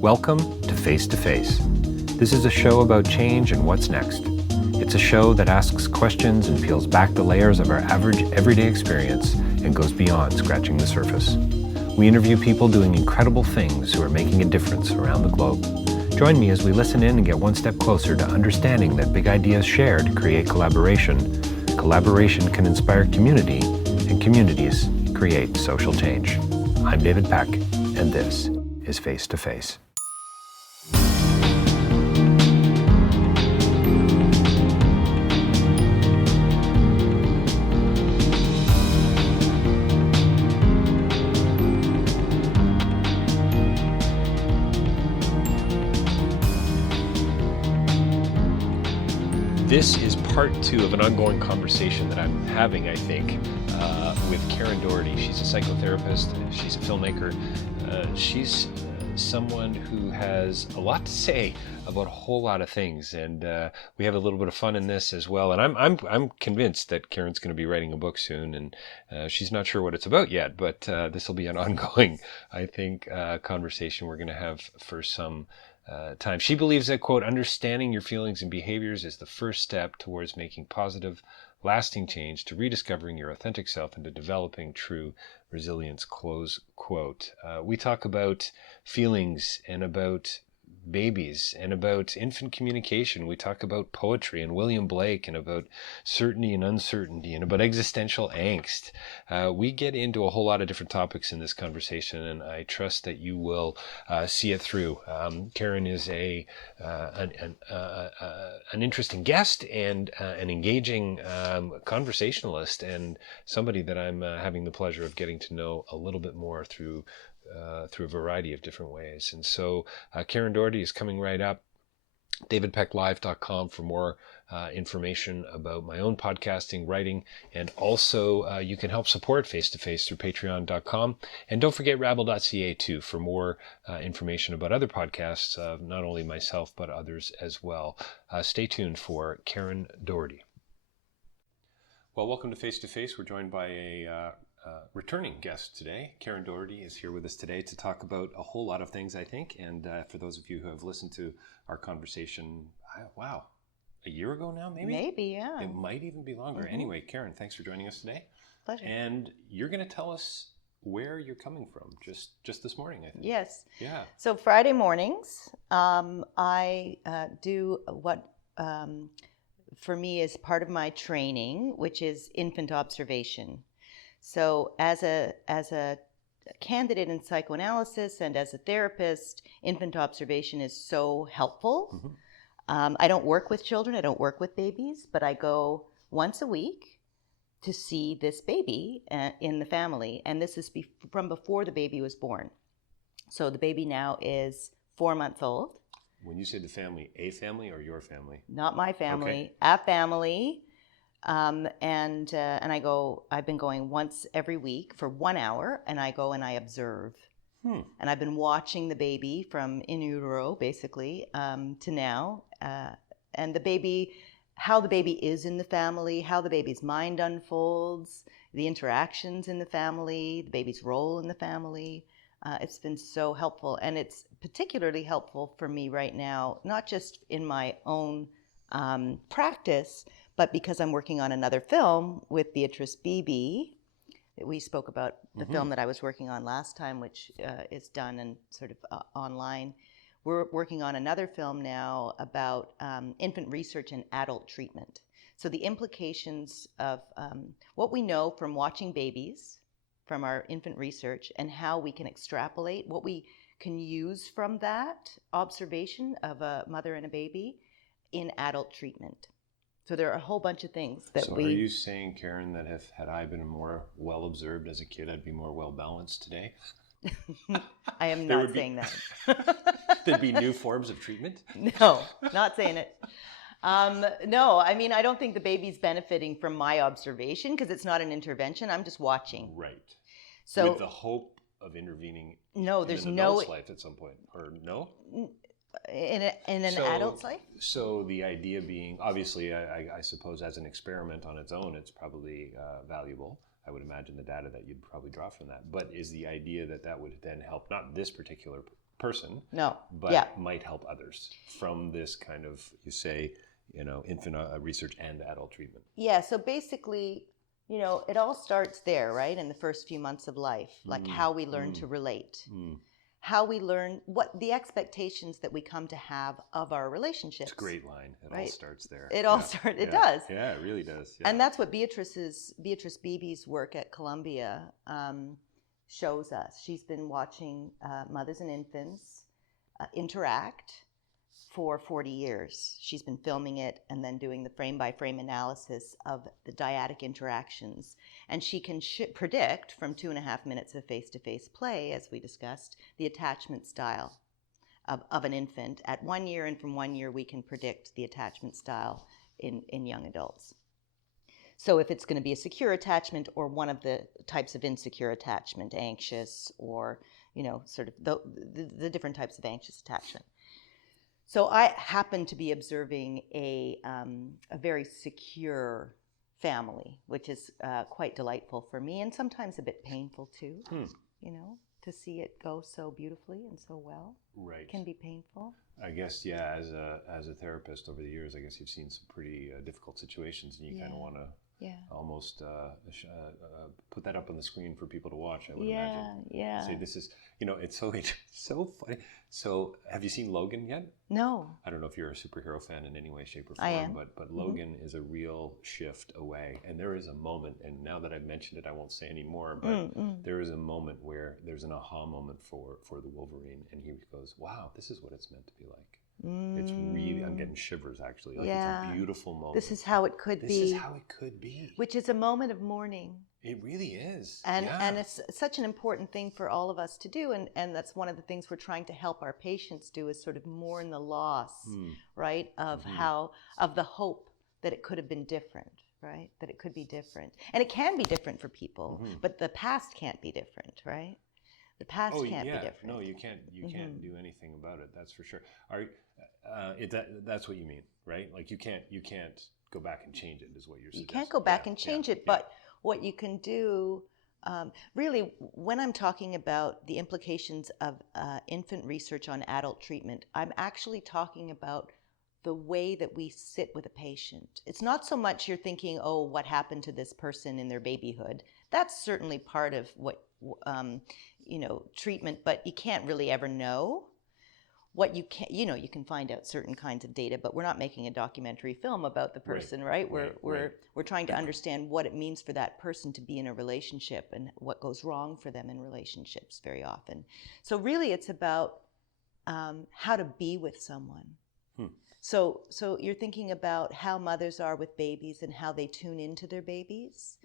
Welcome to Face2Face. This is a show about change and what's next. It's a show that asks questions and peels back the layers of our average everyday experience and goes beyond scratching the surface. We interview people doing incredible things who are making a difference around the globe. Join me as we listen in and get one step closer to understanding that big ideas shared create collaboration. Collaboration can inspire community, and communities create social change. I'm David Peck, and this is Face2Face. This is part two of an ongoing conversation that I'm having, I think, with Karen Dougherty. She's a psychotherapist, she's a filmmaker, she's someone who has a lot to say about a whole lot of things, and we have a little bit of fun in this as well. And I'm convinced that Karen's going to be writing a book soon, and she's not sure what it's about yet, but this will be an ongoing, I think, conversation we're going to have for some time. She believes that, quote, understanding your feelings and behaviors is the first step towards making positive, lasting change, to rediscovering your authentic self, and to developing true resilience, close quote. We talk about feelings and about babies and about infant communication. We talk about poetry and William Blake and about certainty and uncertainty and about existential angst. We get into a whole lot of different topics in this conversation, and I trust that you will see it through. Karen is an interesting guest and an engaging conversationalist, and somebody that I'm having the pleasure of getting to know a little bit more through a variety of different ways. And so Karen Dougherty is coming right up. davidpecklive.com for more information about my own podcasting, writing, and also you can help support Face2Face through patreon.com. And don't forget rabble.ca too for more information about other podcasts, not only myself, but others as well. Stay tuned for Karen Dougherty. Well, welcome to Face2Face. We're joined by a returning guest today. Karen Dougherty is here with us today to talk about a whole lot of things, I think. And for those of you who have listened to our conversation, wow, a year ago now, maybe? Maybe, yeah. It might even be longer. Mm-hmm. Anyway, Karen, thanks for joining us today. Pleasure. And you're going to tell us where you're coming from just this morning, I think. Yes. Yeah. So Friday mornings, I do what for me is part of my training, which is infant observation. So as a candidate in psychoanalysis and as a therapist, infant observation is so helpful. Mm-hmm. I don't work with children, I don't work with babies, but I go once a week to see this baby in the family. And this is from before the baby was born. So the baby now is 4 months old. When you say the family, a family or your family? Not my family, okay. A family. And I've been going once every week for 1 hour, and I go and I observe. And I've been watching the baby from in utero, basically, to now. And the baby, how the baby is in the family, how the baby's mind unfolds, the interactions in the family, the baby's role in the family. It's been so helpful. And it's particularly helpful for me right now, not just in my own practice, but because I'm working on another film with Beatrice Beebe. We spoke about the film that I was working on last time, which is done and sort of online. We're working on another film now about infant research and adult treatment. So the implications of what we know from watching babies, from our infant research, and how we can extrapolate what we can use from that observation of a mother and a baby in adult treatment. So there are a whole bunch of things that are you saying, Karen, that had I been more well observed as a kid, I'd be more well balanced today? I am not saying that. There'd be new forms of treatment? No, not saying it. No, I mean, I don't think the baby's benefiting from my observation because it's not an intervention. I'm just watching. Right. So with the hope of intervening in there's an adult's life at some point, or no? In an adult's life? So the idea being, obviously, I suppose as an experiment on its own, it's probably valuable. I would imagine the data that you'd probably draw from that. But is the idea that that would then help not this particular person, no, but might help others from this kind of, you say, infant research and adult treatment? Yeah, so basically, it all starts there, right? In the first few months of life, like how we learn to relate, how we learn what the expectations that we come to have of our relationships. It's a great line. It all starts there. It all starts, it does. Yeah, it really does. Yeah. And that's what Beatrice Beebe's work at Columbia shows us. She's been watching mothers and infants interact for 40 years. She's been filming it and then doing the frame-by-frame analysis of the dyadic interactions. And she can predict from 2.5 minutes of face-to-face play, as we discussed, the attachment style of an infant at 1 year, and from 1 year we can predict the attachment style in young adults. So if it's going to be a secure attachment or one of the types of insecure attachment, anxious, or sort of the different types of anxious attachment. So I happen to be observing a very secure family, which is quite delightful for me, and sometimes a bit painful too. To see it go so beautifully and so well. Right. Can be painful. I guess, yeah. As a therapist over the years, I guess you've seen some pretty difficult situations, and you kind of want to almost put that up on the screen for people to watch. I would imagine. Yeah. Say this is, it's so funny. So, have you seen Logan yet? No. I don't know if you're a superhero fan in any way, shape, or form. I am. But Logan is a real shift away, and there is a moment. And now that I've mentioned it, I won't say any more. But there is a moment where there's an aha moment for the Wolverine, and he goes, "Wow, this is what it's meant to be like." It's really, I'm getting shivers actually. Like it's a beautiful moment. This is how it could be. This is how it could be. Which is a moment of mourning. It really is. And it's such an important thing for all of us to do. And that's one of the things we're trying to help our patients do, is sort of mourn the loss, right? Of of the hope that it could have been different, right? That it could be different. And it can be different for people, but the past can't be different, right? The past can't be different. No, you can't. You can't do anything about it. That's for sure. That's what you mean, right? Like you can't go back and change it, is what you're suggesting. You can't go back and change it, but what you can do, really, when I'm talking about the implications of infant research on adult treatment, I'm actually talking about the way that we sit with a patient. It's not so much you're thinking, oh, what happened to this person in their babyhood. That's certainly part of what treatment, but you can't really ever know. What you can, you can find out certain kinds of data, but we're not making a documentary film about the person, right? We're trying to understand what it means for that person to be in a relationship and what goes wrong for them in relationships very often. So really, it's about how to be with someone. So you're thinking about how mothers are with babies and how they tune into their babies.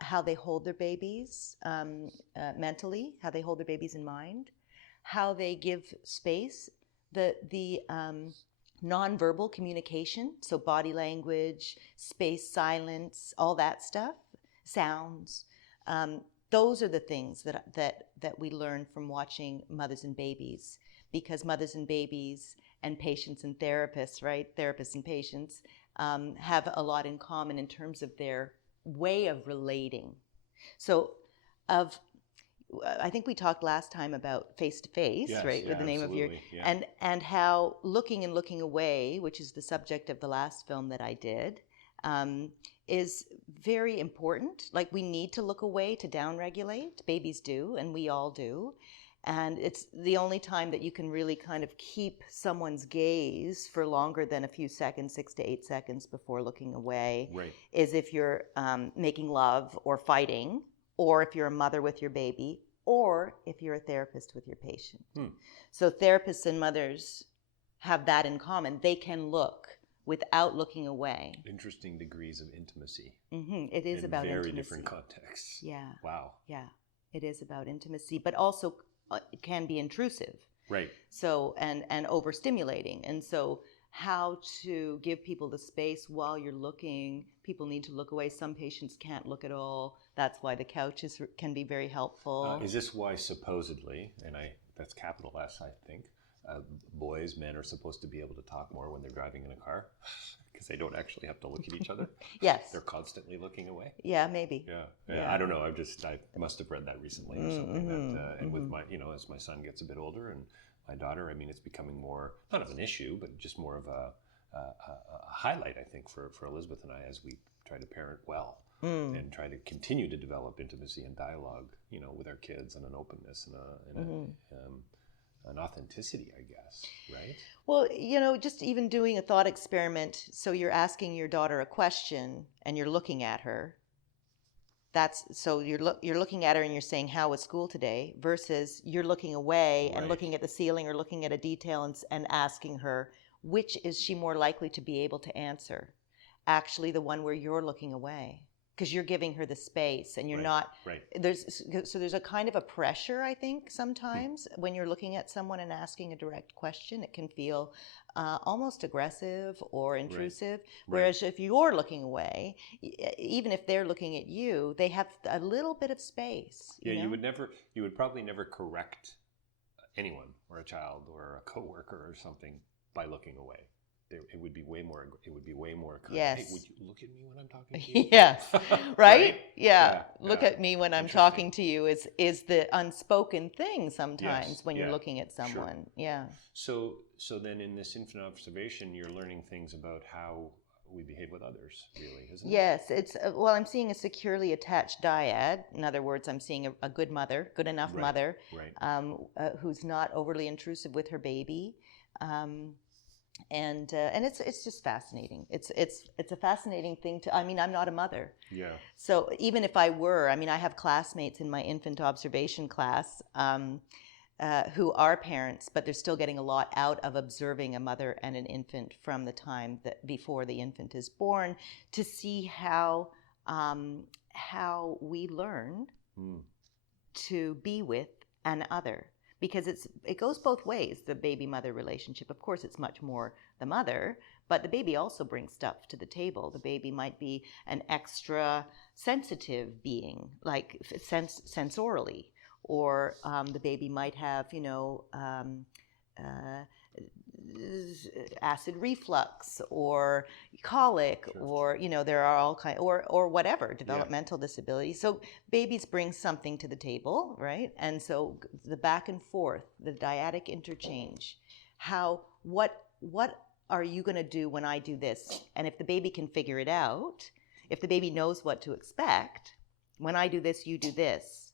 How they hold their babies mentally, how they hold their babies in mind, how they give space, the nonverbal communication, so body language, space, silence, all that stuff, sounds. Those are the things that we learn from watching mothers and babies, because mothers and babies and patients and therapists, right? Therapists and patients have a lot in common in terms of their way of relating. So I think we talked last time about face-to-face, right? With the name of your, and how looking and looking away, which is the subject of the last film that I did, is very important. Like, we need to look away to downregulate. Babies do, and we all do. And it's the only time that you can really kind of keep someone's gaze for longer than a few seconds, 6 to 8 seconds before looking away, is if you're making love or fighting, or if you're a mother with your baby, or if you're a therapist with your patient. So therapists and mothers have that in common. They can look without looking away. Interesting degrees of intimacy. It is about very intimacy. Different contexts. Yeah. Wow. Yeah, it is about intimacy, but also it can be intrusive. Right. So, and overstimulating. And so how to give people the space while you're looking. People need to look away. Some patients can't look at all. That's why the couches can be very helpful. Is this why supposedly, and that's capital S, I think, men are supposed to be able to talk more when they're driving in a car because they don't actually have to look at each other. Yes. They're constantly looking away. Yeah, maybe. Yeah. I don't know. I must have read that recently or something. And with my, as my son gets a bit older and my daughter, I mean, it's becoming more, not of an issue, but just more of a highlight, I think, for Elizabeth and I as we try to parent well and try to continue to develop intimacy and dialogue, with our kids, and an openness and an authenticity, I guess, right? Well, just even doing a thought experiment. So you're asking your daughter a question and you're looking at her. You're looking at her and you're saying, "How was school today?" Versus you're looking away and looking at the ceiling or looking at a detail and asking her, which is she more likely to be able to answer? Actually, the one where you're looking away, because you're giving her the space and you're not. Right. There's a kind of a pressure, I think, sometimes when you're looking at someone and asking a direct question. It can feel almost aggressive or intrusive. Whereas if you're looking away, even if they're looking at you, they have a little bit of space. Yeah, you would probably never correct anyone or a child or a coworker or something by looking away. It would be way more. Yes. Hey, would you look at me when I'm talking to you? Yes. Right? Yeah. Look at me when I'm talking to you is the unspoken thing sometimes when you're looking at someone. Sure. Yeah. So then in this infinite observation, you're learning things about how we behave with others, really, isn't it? Yes. It's I'm seeing a securely attached dyad. In other words, I'm seeing a good mother, good enough mother, who's not overly intrusive with her baby. And it's just fascinating. It's a fascinating thing to. I mean, I'm not a mother. Yeah. So even if I were, I mean, I have classmates in my infant observation class who are parents, but they're still getting a lot out of observing a mother and an infant from the time that before the infant is born, to see how we learn to be with an other. Because it goes both ways, the baby-mother relationship. Of course, it's much more the mother, but the baby also brings stuff to the table. The baby might be an extra sensitive being, like sensorily, or the baby might have, acid reflux or colic, or there are all kinds, or whatever developmental disabilities. So babies bring something to the table, right? And so the back and forth, the dyadic interchange, what are you going to do when I do this? And if the baby can figure it out, if the baby knows what to expect, when I do this, you do this,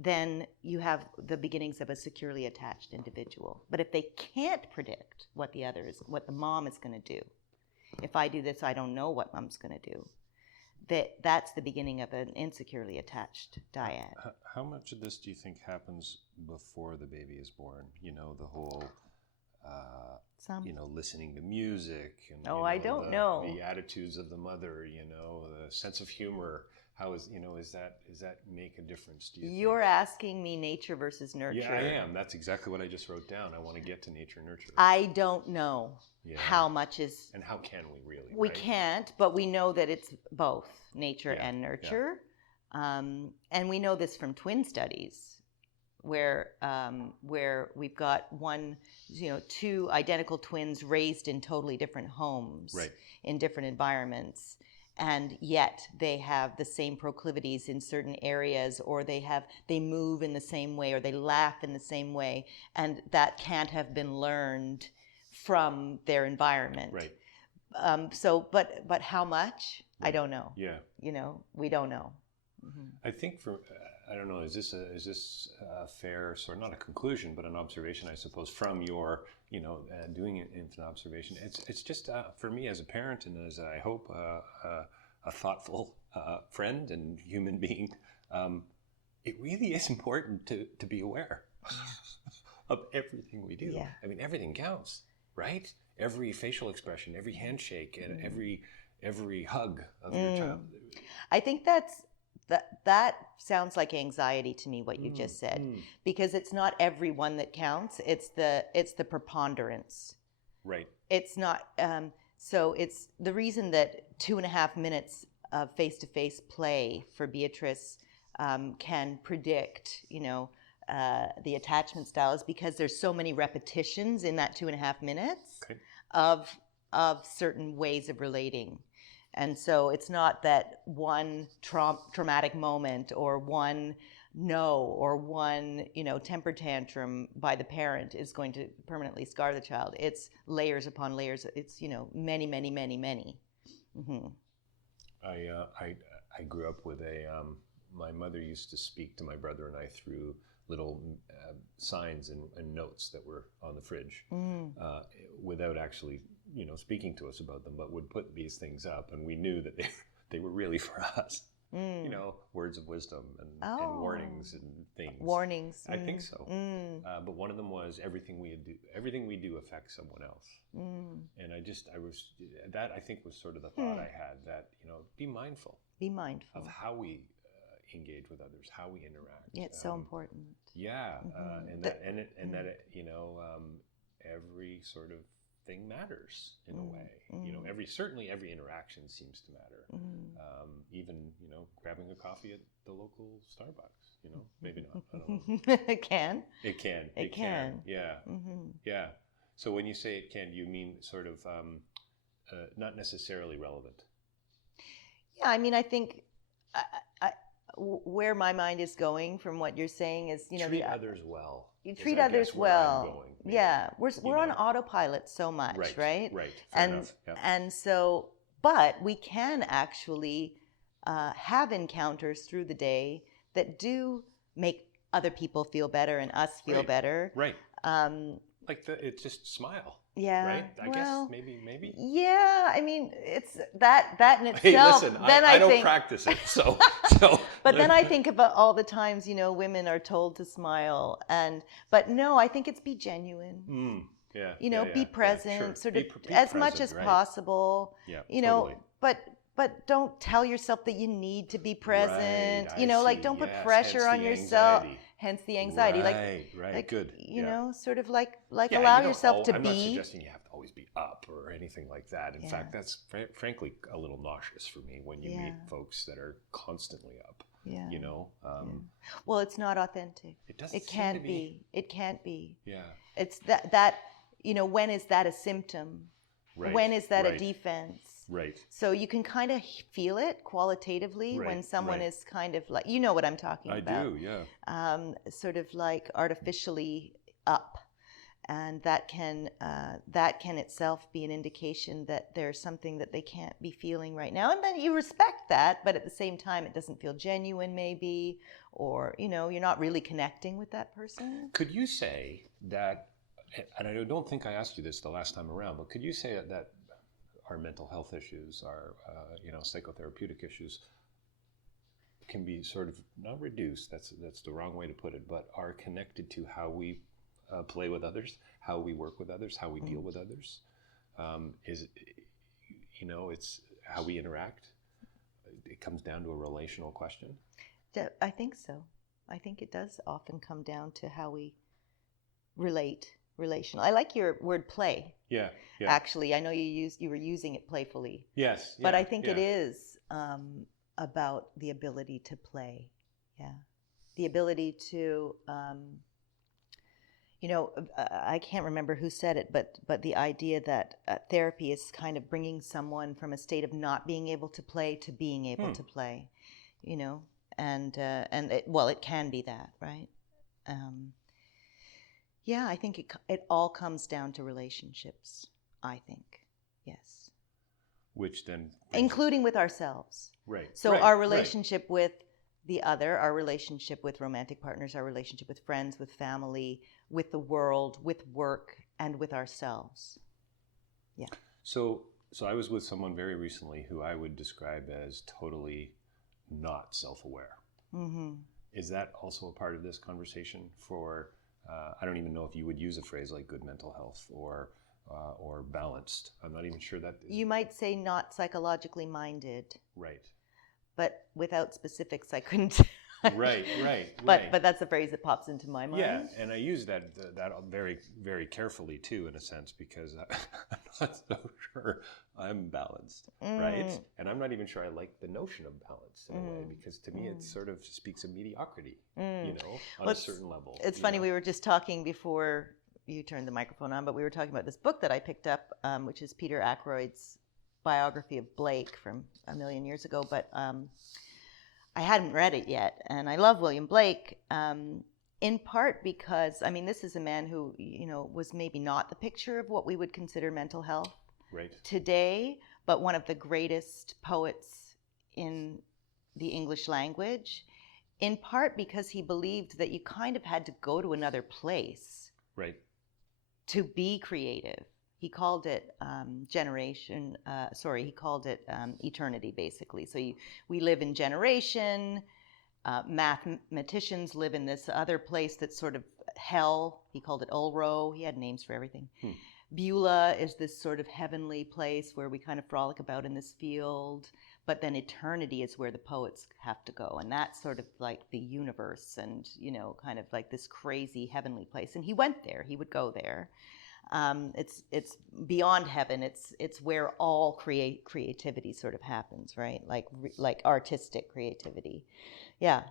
then you have the beginnings of a securely attached individual. But if they can't predict what the mom is going to do, if I do this, I don't know what mom's going to do, that's the beginning of an insecurely attached dyad. How much of this do you think happens before the baby is born? The whole, listening to music. And, I don't know. The attitudes of the mother, the sense of humor. How is that make a difference? Do you think? You're asking me nature versus nurture. Yeah, I am. That's exactly what I just wrote down. I want to get to nature and nurture. I don't know how much is. And how can we really? We can't, but we know that it's both nature and nurture. Yeah. And we know this from twin studies, where we've got two identical twins raised in totally different homes, in different environments. And yet they have the same proclivities in certain areas, or they move in the same way, or they laugh in the same way, and that can't have been learned from their environment. Right. But how much? Right. I don't know. Yeah. We don't know. Mm-hmm. I think I don't know. Is this a fair sort, not a conclusion, but an observation, I suppose, from your doing an infant observation? It's just for me as a parent and as I hope a thoughtful friend and human being, it really is important to be aware of everything we do. Yeah. I mean, everything counts, right? Every facial expression, every handshake, and every hug of your child. I think that sounds like anxiety to me, what you just said, because it's not everyone that counts. It's the preponderance. Right. It's not. So it's the reason that 2.5 minutes of face-to-face play for Beatrice can predict, the attachment style is because there's so many repetitions in that 2.5 minutes Okay. of certain ways of relating. And so it's not that one traumatic moment or one no or one, temper tantrum by the parent is going to permanently scar the child. It's layers upon layers. It's, many, many, many, many. Mm-hmm. I grew up with my mother used to speak to my brother and I through little signs and notes that were on the fridge, without actually, speaking to us about them, but would put these things up, and we knew that they were really for us. Words of wisdom and warnings and things. Warnings. I think so. But one of them was everything we do affects someone else. And I think was sort of the thought I had, that, be mindful. Be mindful of how we engage with others, how we interact. Yeah, it's so important. Yeah, that every sort of thing matters in a way. Certainly every interaction seems to matter. Even grabbing a coffee at the local Starbucks. Maybe not. I don't know. It can. It can. It can. Yeah. Yeah. So when you say it can, you mean sort of not necessarily relevant. Yeah, I think where my mind is going from what you're saying is, treat others well. You treat others well. Yeah, we're on autopilot so much, right? Right. Fair enough. Yeah. And so, but we can actually have encounters through the day that do make other people feel better and us feel better. Right. It's just smile. Yeah. Right? I guess maybe. Yeah, it's that in itself. Hey, listen, then I don't think, practice it, so. But then I think about all the times, women are told to smile, but no, I think it's be genuine. Yeah. Be present, sure. sort of be as present, much as right. possible. Yeah, know, totally. but don't tell yourself that you need to be present. Right, don't put yes, pressure on yourself. Anxiety. Hence the anxiety. Right. Good. Sort of allow yourself to I'm be. not suggesting you have to always be up or anything like that. In fact, that's frankly a little nauseous for me when you meet folks that are constantly up. Yeah. Well, it's not authentic. It can't be. It can't be. Yeah. It's that when is that a symptom? Right. When is that a defense? Right. So you can kind of feel it qualitatively when someone is kind of like, what I'm talking about. I do, yeah. Sort of like artificially up. And that can itself be an indication that there's something that they can't be feeling right now. And then you respect that, but at the same time, it doesn't feel genuine maybe, or, you're not really connecting with that person. Could you say that, and I don't think I asked you this the last time around, but could you say that our mental health issues, our psychotherapeutic issues, can be sort of not reduced, that's the wrong way to put it, but are connected to how we play with others, how we work with others, how we deal with others? It's how we interact. It comes down to a relational question. I think so. I think it does often come down to how we relate. Relational. I like your word play. Yeah. Actually, I know you were using it playfully. Yes. But I think it is about the ability to play. Yeah. The ability to, I can't remember who said it, but the idea that therapy is kind of bringing someone from a state of not being able to play to being able to play, and it can be that, right? Yeah, I think it all comes down to relationships, I think. Yes. Which then... Including with ourselves. Right. So our relationship with the other, our relationship with romantic partners, our relationship with friends, with family, with the world, with work, and with ourselves. Yeah. So I was with someone very recently who I would describe as totally not self-aware. Mm-hmm. Is that also a part of this conversation for... I don't even know if you would use a phrase like good mental health or balanced. I'm not even sure that... You might say not psychologically minded. Right. But without specifics, I couldn't Right. But that's a phrase that pops into my mind. Yeah, and I use that very, very carefully too, in a sense, because I'm not so sure I'm balanced, right? And I'm not even sure I like the notion of balance in a way, because to me it sort of speaks of mediocrity, on a certain level. It's funny, we were just talking before you turned the microphone on, but we were talking about this book that I picked up, which is Peter Ackroyd's Biography of Blake from a million years ago, but I hadn't read it yet, and I love William Blake, in part because, I mean, this is a man who, was maybe not the picture of what we would consider mental health today, but one of the greatest poets in the English language, in part because he believed that you kind of had to go to another place to be creative. He called it he called it eternity, basically. So we live in generation. Mathematicians live in this other place that's sort of hell. He called it Ulro. He had names for everything. Beulah is this sort of heavenly place where we kind of frolic about in this field. But then eternity is where the poets have to go. And that's sort of like the universe and, kind of like this crazy heavenly place. And he went there. He would go there. It's beyond heaven. It's where all creativity sort of happens, right? Like artistic creativity. Yeah.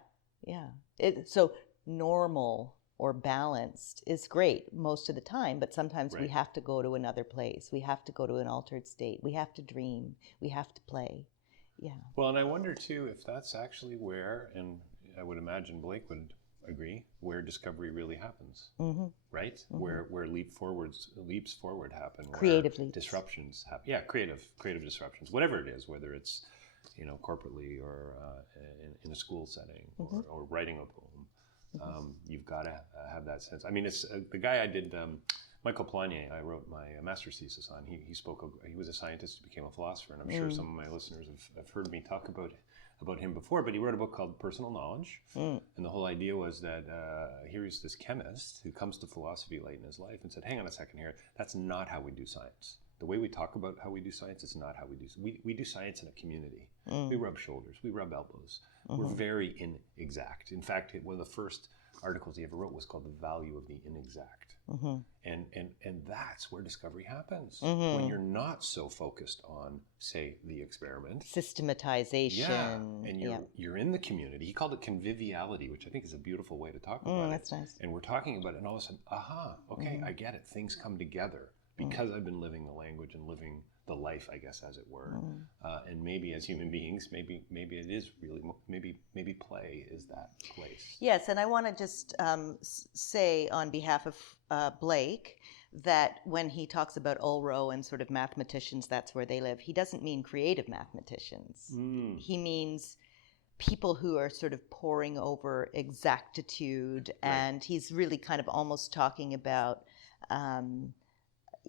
So normal or balanced is great most of the time, but sometimes we have to go to another place. We have to go to an altered state. We have to dream. We have to play. Yeah. Well, and I wonder too if that's actually where, and I would imagine Blake would agree, where discovery really happens, right? Where leaps forward happen, creatively, disruptions happen. Yeah, creative disruptions, whatever it is, whether it's corporately or in a school setting or writing a poem. You've got to have that sense. I mean, it's the guy I did. Michael Polanyi, I wrote my master's thesis on. He was a scientist who became a philosopher, and I'm sure some of my listeners have heard me talk about him before, but he wrote a book called Personal Knowledge. And the whole idea was that here's this chemist who comes to philosophy late in his life and said, hang on a second here, that's not how we do science. The way we talk about how we do science is not how we do. We do science in a community. We rub shoulders, we rub elbows. We're very inexact. In fact, one of the first articles he ever wrote was called The Value of the Inexact. And that's where discovery happens. When you're not so focused on, say, the experiment. Systematization. Yeah, and you're in the community. He called it conviviality, which I think is a beautiful way to talk about it. That's nice. And we're talking about it, and all of a sudden, okay, I get it. Things come together because I've been living the language and living the life, I guess, as it were. And maybe as human beings, maybe it is really, maybe play is that place. Yes, and I want to just say on behalf of Blake that when he talks about Ulro and sort of mathematicians, that's where they live, he doesn't mean creative mathematicians. He means people who are sort of poring over exactitude, and he's really kind of almost talking about,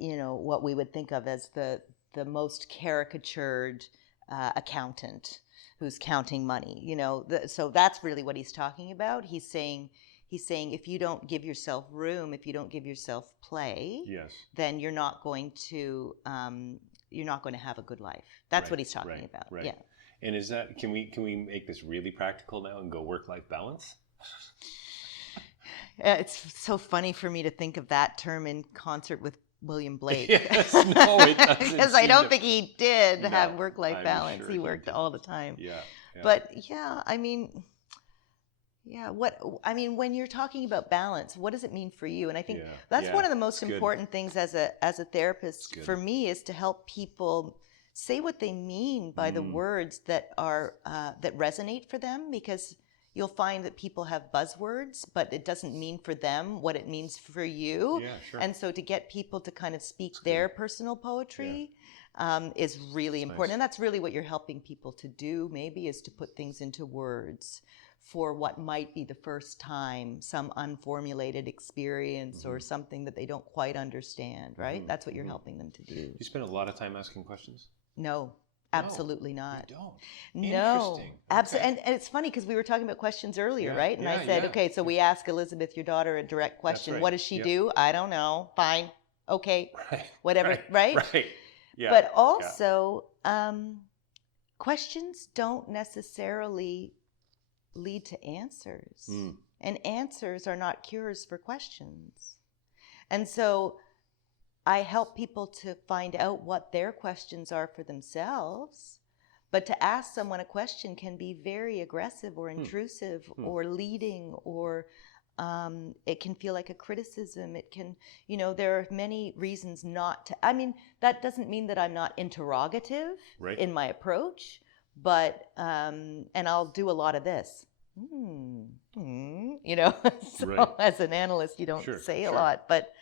what we would think of as the most caricatured accountant who's counting money. So that's really what he's talking about. He's saying if you don't give yourself room, if you don't give yourself play, then you're not going to have a good life. That's what he's talking about. Right. Yeah. And is that can we make this really practical now and go work-life balance? It's so funny for me to think of that term in concert with William Blake. Yes, no, it doesn't. Because I don't think he did have work-life balance. Sure he worked all the time. Yeah. But when you're talking about balance, what does it mean for you? And I think that's one of the most important things as a therapist for me is to help people say what they mean by the words that are that resonate for them, because you'll find that people have buzzwords, but it doesn't mean for them what it means for you. Yeah, sure. And so to get people to kind of speak their personal poetry is really important. Nice. And that's really what you're helping people to do, maybe, is to put things into words for what might be the first time, some unformulated experience or something that they don't quite understand, right? That's what you're helping them to do. You spend a lot of time asking questions? No. Absolutely not. You don't. No. Interesting. Okay. And it's funny because we were talking about questions earlier, right? And I said, okay, so we ask Elizabeth, your daughter, a direct question. Right. What does she do? I don't know. Fine. Okay. Whatever. Right? Right. Yeah. But also, questions don't necessarily lead to answers. And answers are not cures for questions. And so I help people to find out what their questions are for themselves. But to ask someone a question can be very aggressive or intrusive or leading, or it can feel like a criticism. It can, there are many reasons not to. I mean, that doesn't mean that I'm not interrogative in my approach, but, and I'll do a lot of this. So as an analyst, you don't say a lot, but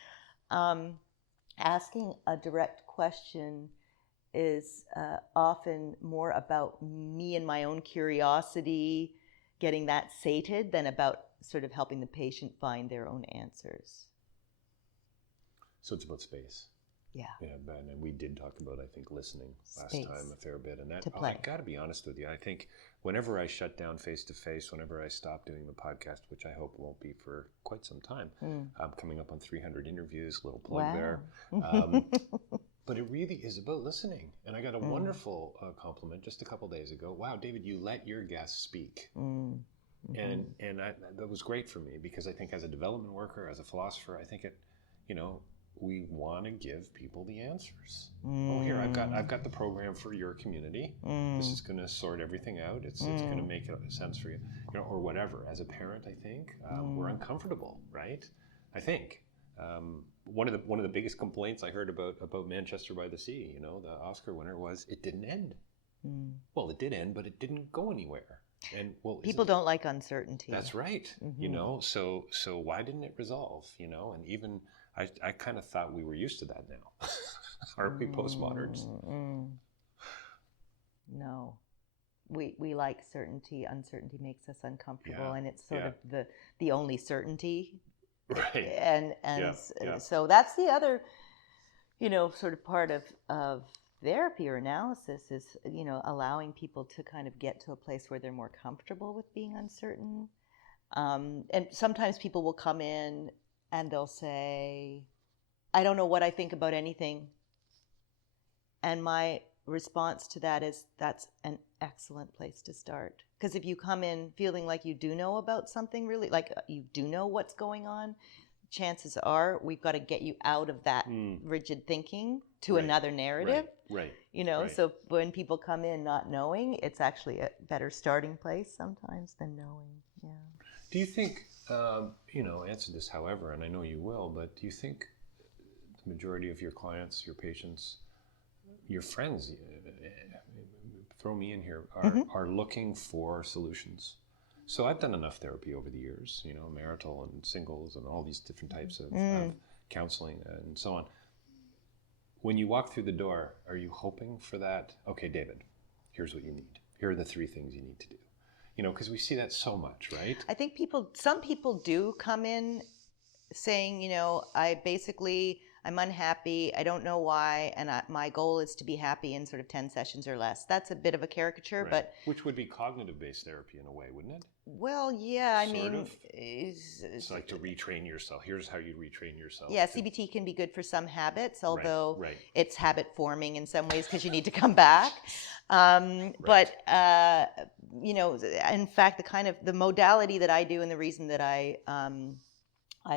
asking a direct question is often more about me and my own curiosity, getting that sated, than about sort of helping the patient find their own answers. So it's about space. Yeah. And we did talk about, I think, listening last time a fair bit. And that, I got to be honest with you, I think whenever I shut down Face2Face, whenever I stop doing the podcast, which I hope won't be for quite some time, I'm coming up on 300 interviews, little plug there. But it really is about listening. And I got a wonderful compliment just a couple days ago. Wow, David, you let your guests speak. And that was great for me, because I think as a development worker, as a philosopher, I think it, we want to give people the answers. Oh, here, I've got the program for your community. This is going to sort everything out. It's going to make sense for you, or whatever. As a parent, I think we're uncomfortable, right? I think. One of the biggest complaints I heard about Manchester by the Sea, the Oscar winner, was it didn't end. Well, it did end, but it didn't go anywhere. And people don't like uncertainty. That's right. So why didn't it resolve? And even I kind of thought we were used to that now. Aren't we postmoderns? No. We like certainty. Uncertainty makes us uncomfortable, and it's sort of the only certainty. Right. And so that's the other, sort of part of therapy or analysis is, allowing people to kind of get to a place where they're more comfortable with being uncertain. And sometimes people will come in and they'll say, I don't know what I think about anything. And my response to that is, that's an excellent place to start. Because if you come in feeling like you do know about something, really, like you do know what's going on, chances are we've got to get you out of that rigid thinking to another narrative. Right. So when people come in not knowing, it's actually a better starting place sometimes than knowing. Yeah. Do you think, answer this however, and I know you will, but do you think the majority of your clients, your patients, your friends, throw me in here, are looking for solutions? So I've done enough therapy over the years, marital and singles and all these different types of counseling and so on. When you walk through the door, are you hoping for that? Okay, David, here's what you need. Here are the 3 things you need to do. Because we see that so much, right? I think some people do come in saying, I'm unhappy, I don't know why, and my goal is to be happy in sort of 10 sessions or less. That's a bit of a caricature, but... Which would be cognitive-based therapy in a way, wouldn't it? Well, yeah, It's like to retrain yourself. Here's how you retrain yourself. Yeah, CBT can be good for some habits, although it's habit forming in some ways because you need to come back. But, in fact, the modality that I do, and the reason that I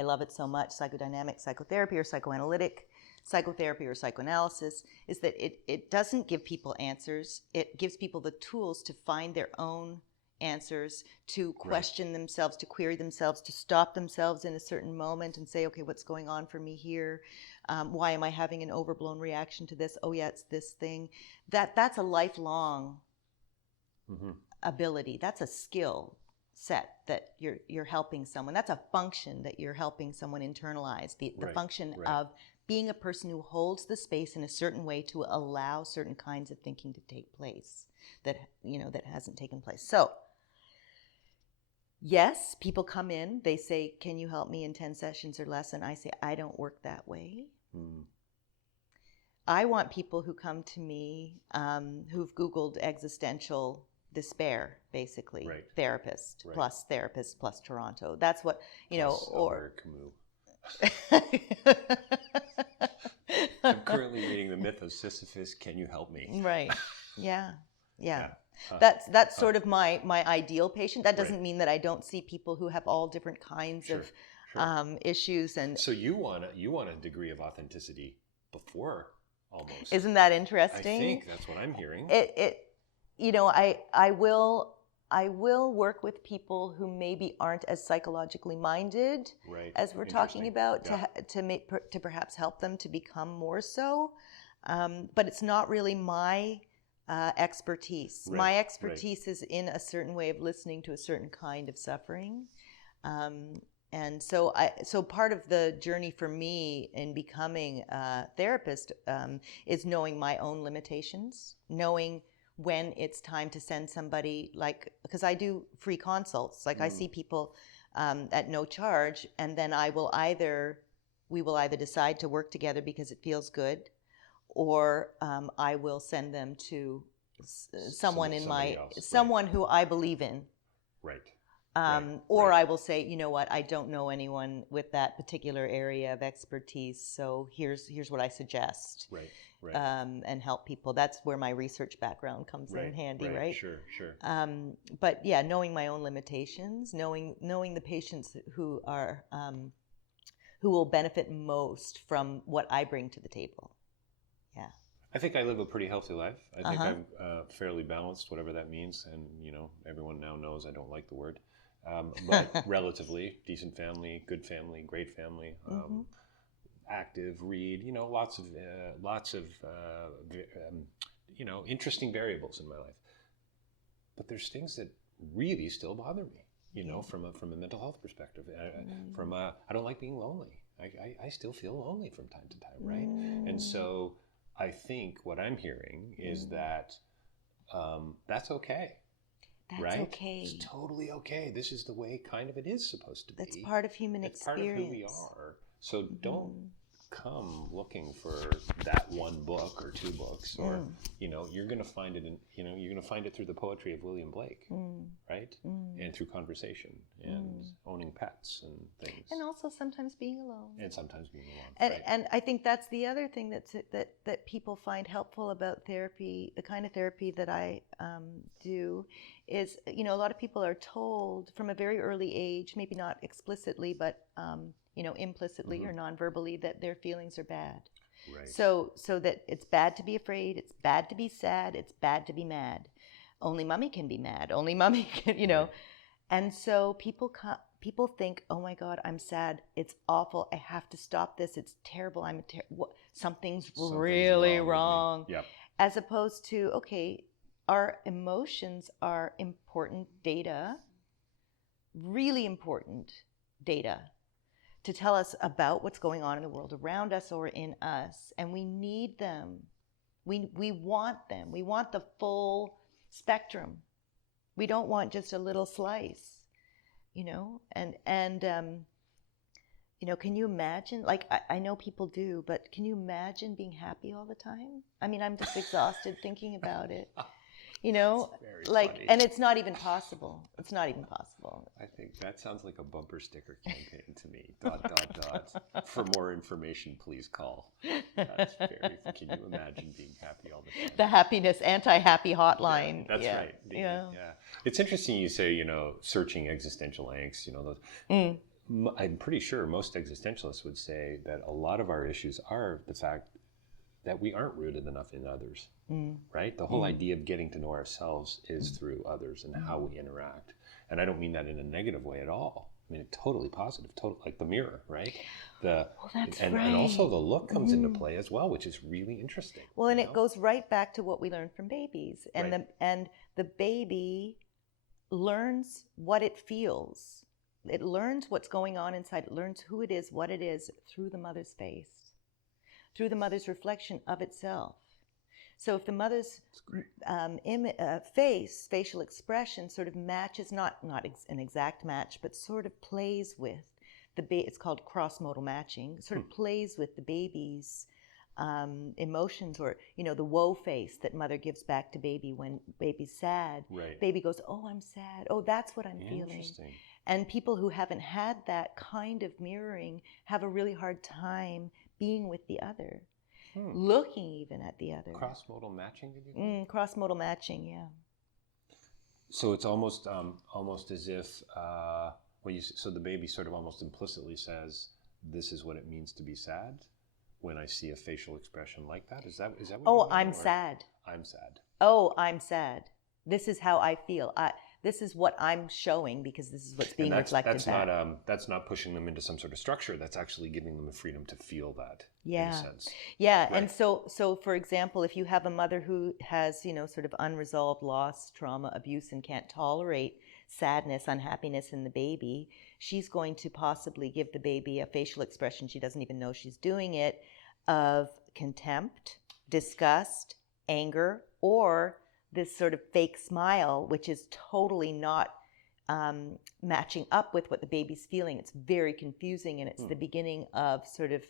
love it so much, psychodynamic psychotherapy or psychoanalytic psychotherapy or psychoanalysis, is that it doesn't give people answers. It gives people the tools to find their own answers, to question themselves, to query themselves, to stop themselves in a certain moment and say, okay, what's going on for me here? Why am I having an overblown reaction to this? Oh yeah, it's this thing. That's a lifelong ability. That's a skill set that you're helping someone. That's a function that you're helping someone internalize. The function of being a person who holds the space in a certain way to allow certain kinds of thinking to take place that hasn't taken place. So yes, people come in, they say, can you help me in 10 sessions or less? And I say, I don't work that way. I want people who come to me who've Googled existential despair, basically, therapist plus Toronto. That's what, or Camus. I'm currently reading The Myth of Sisyphus. Can you help me? Right. Yeah. Yeah. Huh. That's sort of my ideal patient. That doesn't mean that I don't see people who have all different kinds of issues. And so you want a degree of authenticity before, almost. Isn't that interesting? I think that's what I'm hearing. I will work with people who maybe aren't as psychologically minded as we're talking about to perhaps help them to become more so. But it's not really my expertise. My expertise is in a certain way of listening to a certain kind of suffering. And so part of the journey for me in becoming a therapist is knowing my own limitations, knowing when it's time to send somebody, because I do free consults. I see people at no charge, and then we will either decide to work together because it feels good, or I will send them to someone who I believe in. Right. Or I will say, you know what, I don't know anyone with that particular area of expertise, so here's what I suggest. And help people. That's where my research background comes in handy, right? Sure. But yeah, knowing my own limitations, knowing the patients who will benefit most from what I bring to the table. Yeah. I think I live a pretty healthy life. I think I'm fairly balanced, whatever that means. And, everyone now knows I don't like the word. But relatively decent family, good family, great family. Active, read, lots of interesting variables in my life. But there's things that really still bother me, from a mental health perspective. I don't like being lonely. I still feel lonely from time to time, right? And so I think what I'm hearing is that that's okay. That's okay. It's totally okay. This is the way kind of it is supposed to be. That's part of human experience. It's part of who we are. So don't come looking for that one book or two books, or you're going to find it you're going to find it through the poetry of William Blake, right? And through conversation and owning pets and things, and also sometimes being alone. And I think that's the other thing that people find helpful about therapy. The kind of therapy that I do is, a lot of people are told from a very early age, maybe not explicitly, but implicitly or non-verbally, that their feelings are bad. So that it's bad to be afraid, it's bad to be sad, it's bad to be mad. Only mommy can be mad. Only mommy can, And so people think, oh my God, I'm sad. It's awful. I have to stop this. It's terrible. Something's really wrong. Yep. As opposed to, okay, our emotions are important data, really important data, to tell us about what's going on in the world around us or in us, and we need them. We want them. We want the full spectrum. We don't want just a little slice, And can you imagine? I know people do, but can you imagine being happy all the time? I mean, I'm just exhausted thinking about it. Funny. And it's not even possible. It's not even possible. I think that sounds like a bumper sticker campaign to me. ... For more information, please call. That's can you imagine being happy all the time? The happiness, anti-happy hotline. Yeah, that's right. Yeah. It's interesting you say, searching existential angst, I'm pretty sure most existentialists would say that a lot of our issues are the fact that we aren't rooted enough in others, right? The whole idea of getting to know ourselves is through others and how we interact. And I don't mean that in a negative way at all. I mean, totally positive, like the mirror, right? And also the look comes into play as well, which is really interesting. Well, and it goes right back to what we learned from babies. And the baby learns what it feels. It learns what's going on inside. It learns who it is, what it is, through the mother's face, through the mother's reflection of itself. So if the mother's facial expression sort of matches, not an exact match, but sort of plays with it's called cross-modal matching, sort of plays with the baby's emotions, or, the woe face that mother gives back to baby when baby's sad. Right. Baby goes, oh, I'm sad. Oh, that's what I'm feeling. And people who haven't had that kind of mirroring have a really hard time being with the other. looking even at the other. Cross-modal matching, did you? Cross-modal matching, yeah. So it's almost as if so the baby sort of almost implicitly says, "This is what it means to be sad." When I see a facial expression like that, is that what you mean? I'm sad. I'm sad. Oh, I'm sad. This is how I feel. This is what I'm showing because this is what's being reflected back. That's not pushing them into some sort of structure. That's actually giving them the freedom to feel that. Yeah. In a sense. Yeah. Right. And so for example, if you have a mother who has, sort of unresolved loss, trauma, abuse, and can't tolerate sadness, unhappiness in the baby, she's going to possibly give the baby a facial expression, she doesn't even know she's doing it, of contempt, disgust, anger, or this sort of fake smile, which is totally not matching up with what the baby's feeling. It's very confusing, and it's the beginning of sort of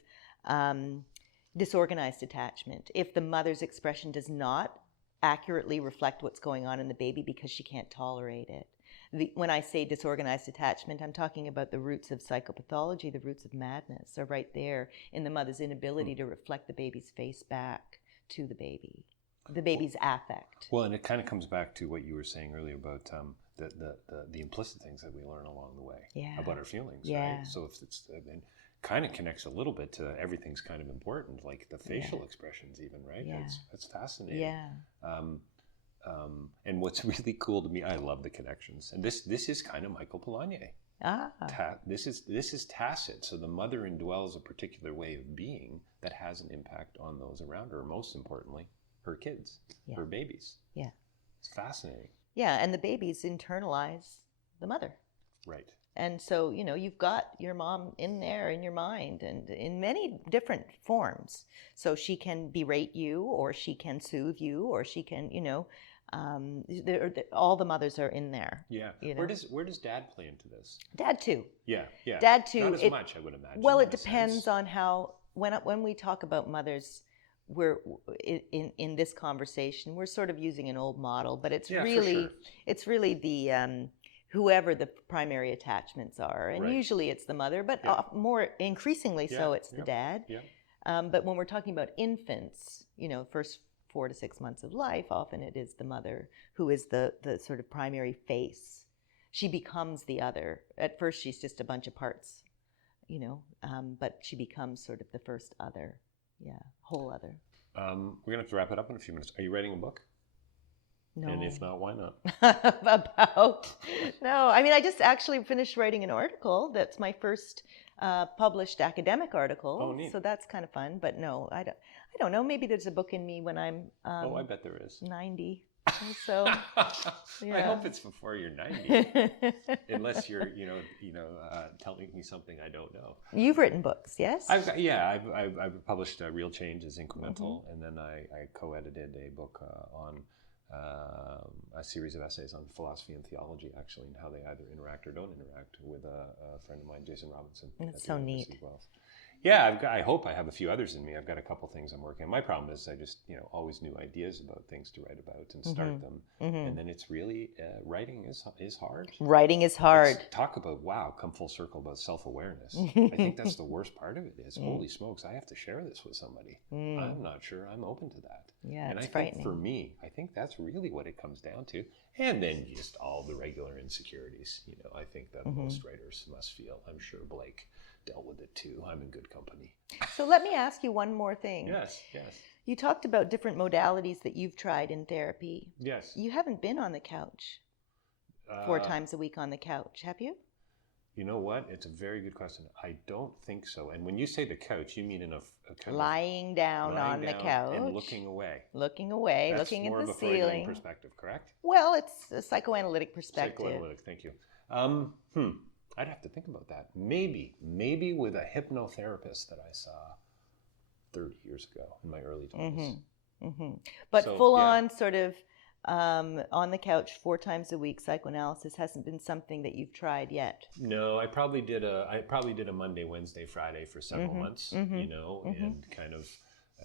disorganized attachment. If the mother's expression does not accurately reflect what's going on in the baby because she can't tolerate it. When I say disorganized attachment, I'm talking about the roots of psychopathology, the roots of madness are right there in the mother's inability to reflect the baby's face back to the baby's affect. Well, and it kind of comes back to what you were saying earlier about the implicit things that we learn along the way about our feelings, right? So if it's it kind of connects a little bit to everything's kind of important, like the facial expressions even, right? Yeah. That's fascinating. Yeah. And what's really cool to me, I love the connections. And this is kind of Michael Polanyi. This is tacit. So the mother indwells a particular way of being that has an impact on those around her, most importantly, her kids, her babies. Yeah. It's fascinating. Yeah, and the babies internalize the mother. Right. And so, you've got your mom in there in your mind and in many different forms. So she can berate you, or she can soothe you, or she can, all the mothers are in there. Yeah. Where does dad play into this? Dad too. Yeah. Dad too. Not as much, I would imagine. Well, it depends on how, when we talk about mothers, we're in this conversation, we're sort of using an old model, but it's it's really the whoever the primary attachments are, and usually it's the mother, but more increasingly so it's the dad. Yeah. But when we're talking about infants, first 4 to 6 months of life, often it is the mother who is the sort of primary face. She becomes the other. At first, she's just a bunch of parts, but she becomes sort of the first other. Yeah, whole other. We're going to have to wrap it up in a few minutes. Are you writing a book? No. And if not, why not? No, I mean, I just actually finished writing an article. That's my first published academic article. Oh, neat. So that's kind of fun. But no, I don't know. Maybe there's a book in me when I'm I bet there is. 90. So yeah. I hope it's before you're 90, unless you're, telling me something I don't know. You've written books, yes? I've published Real Change is Incremental, and then I co-edited a book on a series of essays on philosophy and theology, actually, and how they either interact or don't interact, with a friend of mine, Jason Robinson. That's so neat. As well. Yeah, I hope I have a few others in me. I've got a couple things I'm working on. My problem is I just, always new ideas about things to write about and start them. And then it's really, writing is hard. Writing is hard. Talk about, come full circle about self-awareness. I think that's the worst part of it is, holy smokes, I have to share this with somebody. I'm not sure I'm open to that. Yeah, and it's think for me, I think that's really what it comes down to. And then just all the regular insecurities, I think that most writers must feel. I'm sure Blake dealt with it too. I'm in good company. So let me ask you one more thing. Yes. You talked about different modalities that you've tried in therapy. Yes. You haven't been on the couch 4 times a week on the couch, have you? You know what? It's a very good question. I don't think so. And when you say the couch, you mean in a kind lying down on the couch and looking away. Looking away, That's looking more at the of a Freudian ceiling. Perspective, correct? Well, it's a psychoanalytic perspective. Psychoanalytic, thank you. I'd have to think about that. Maybe with a hypnotherapist that I saw 30 years ago in my early 20s. But full on sort of on the couch 4 times a week psychoanalysis hasn't been something that you've tried yet. No, I probably did a Monday, Wednesday, Friday for several months, and kind of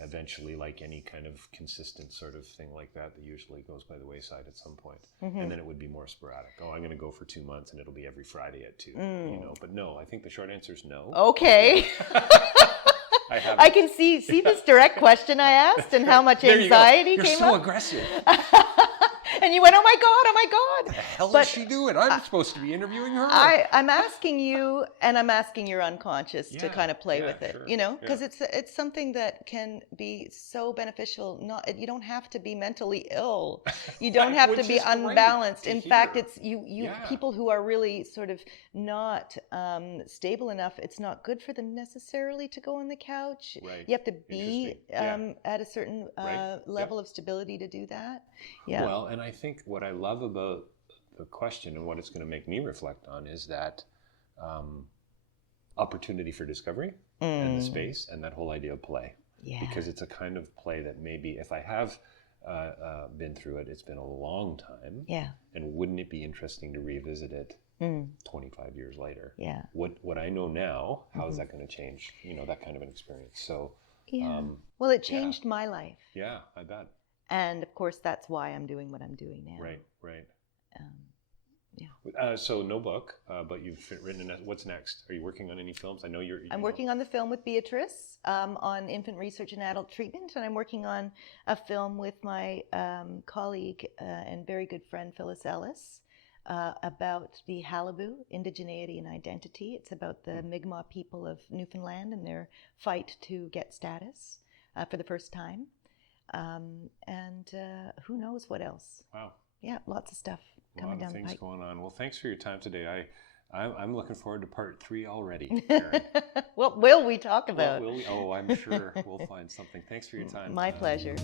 eventually, like any kind of consistent sort of thing like that usually goes by the wayside at some point. And then it would be more sporadic. I'm going to go for 2 months and it'll be every Friday at 2, But no, I think the short answer is no. Okay. I can see this direct question I asked and how much anxiety came You're so up. aggressive. And you went, oh my God. What the hell is she doing? I'm supposed to be interviewing her. I'm asking you, and I'm asking your unconscious to kind of play with it, sure. you know, because it's something that can be so beneficial. You don't have to be mentally ill. You don't have to be unbalanced. In fact, it's you people who are really sort of not stable enough. It's not good for them necessarily to go on the couch. Right. You have to be at a certain level of stability to do that. Yeah. Well, and I think what I love about the question and what it's going to make me reflect on is that opportunity for discovery and the space and that whole idea of play. Yeah. Because it's a kind of play that maybe if I have been through it, it's been a long time. Yeah. And wouldn't it be interesting to revisit it 25 years later? Yeah. What I know now, how is that going to change? You know, that kind of an experience. So. Yeah. Well, it changed my life. Yeah, I bet. And of course, that's why I'm doing what I'm doing now. Right. So no book, but you've written. What's next? Are you working on any films? I know you're. I'm working on the film with Beatrice on infant research and adult treatment, and I'm working on a film with my colleague and very good friend Phyllis Ellis about the Halibut, indigeneity and identity. It's about the Mi'kmaq people of Newfoundland and their fight to get status for the first time. And who knows what else? Wow. Yeah, lots of stuff coming down the pipe. Things going on. Well, thanks for your time today. I'm looking forward to part 3 already, Karen. What will we talk about? I'm sure we'll find something. Thanks for your time. My pleasure.